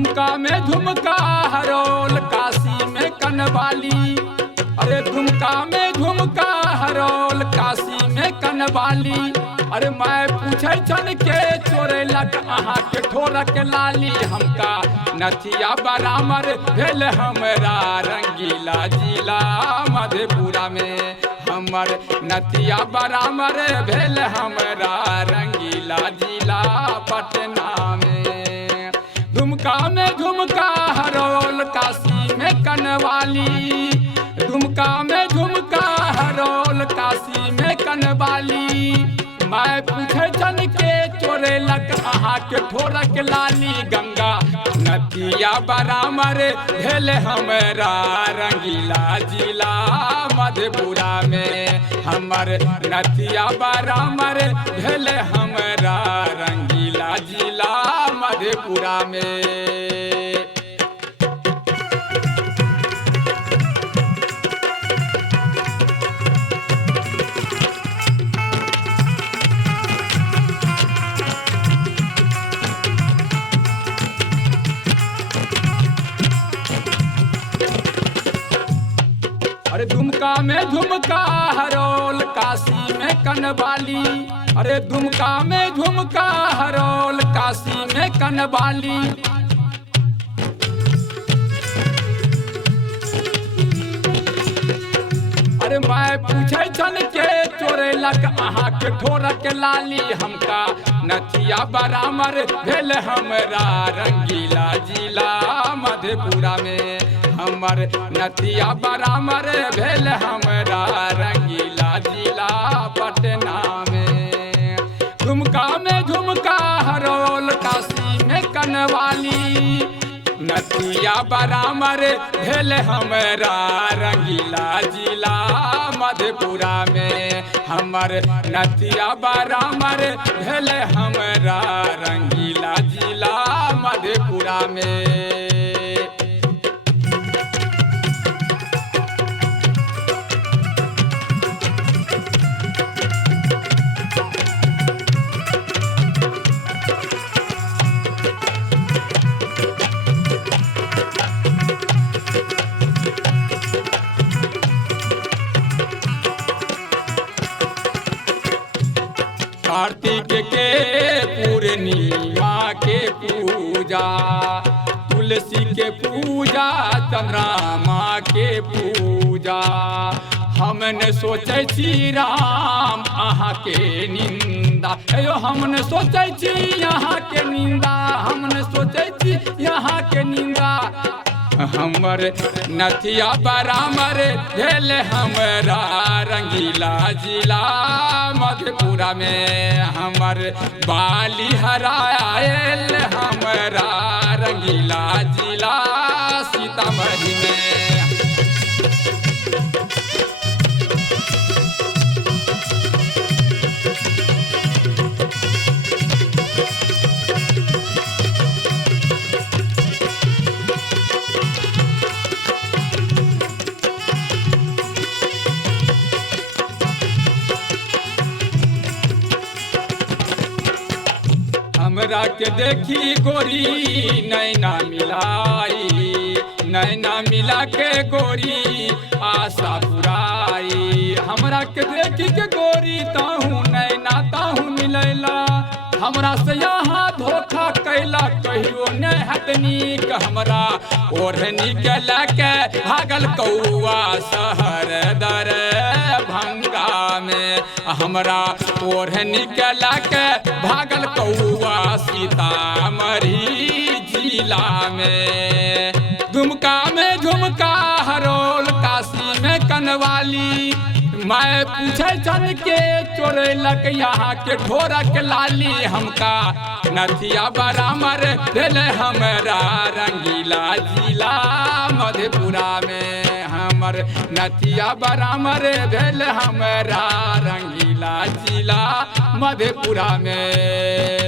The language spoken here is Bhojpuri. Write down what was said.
झुमका में झुमका हरोल काशी में कनवाली। अरे झुमका में झुमका हरोल काशी में कनवाली। अरे मैं पूछे छन के चोरे लग अहाँ के ठोरक लाली। हमका नथिया बरामर भेल हमरा रंगीला जिला मधेपुरा में। हमर नथिया बरामर भेल हमरा रंगीला जिला पटना में। झुमका में झुमका हरोल काशी में कनवाली। झुमका में झुमका हरोल काशी में कनवाली। मैं पूछे छन के चोरे लग अहाँ के ठोरक लाली। गंगा नदिया बरामर भेल हमरा रंगीला जिला मधेपुरा में। हमर नदिया बरामर भेल हमरा रंगीला जिला मधेपुरा में। अरे झुमका में झुमका हरोल काशी में कनवाली। अरे झुमका में झुमका हरोल काशी में कनवाली। अरे मैं पूछे छन के चोरे लग अहाँ के ठोरक लाली। हमका नथिया बरामर भेल हमरा रंगीला जिला मधेपुरा में। हमर नथिया बरामर भेल हमरा रंगीला जिला पटना में। झुमका में झुमका हरोल काशी में कनवाली। नथिया बरामर भेल हमरा रंगीला जिला मधेपुरा में। हमर नथिया बरामर भेल हमरा रंगीला जिला मधेपुरा में। कार्तिक के पूर्णिमा के पूजा, तुलसी के पूजा, चंद्रमा के पूजा। हमने सोचे छी राम अहाँ के निंदा। अयो हमने सोचे छी यहाँ के निंदा। हमने सोचे छी यहाँ के निंदा। हमर नथिया बरामर भेल हमरा रंगीला जिला मधेपुरा में। हमर बाली हरायल हमरा रंगीला जिला सीतामढ़ी में। हमरा के देखी गोरी नैना मिलाई। नैना मिला के गोरी आशा पुराई। हमरा के देखी के गोरी ताहू नैना ताहू मिलैला। हमरा से यहाँ धोखा कैला कहियो न हतनीक। हमरा ओढ़नी के लके भागल कौआ शहर दर भंगा में। हमरा ओढ़नी के लके भागल कौआ सीतामढ़ी जिला में। झुमका में झुमका हरोल काशी में कनवाली। मैं पूछे छन के चोरे लक यहाँ के ठोरक लाली। हमका नथिया बरामर भेल हमरा रंगीला जिला मधेपुरा में। हमर नथिया बरामर भेल हमरा रंगीला जिला मधेपुरा में।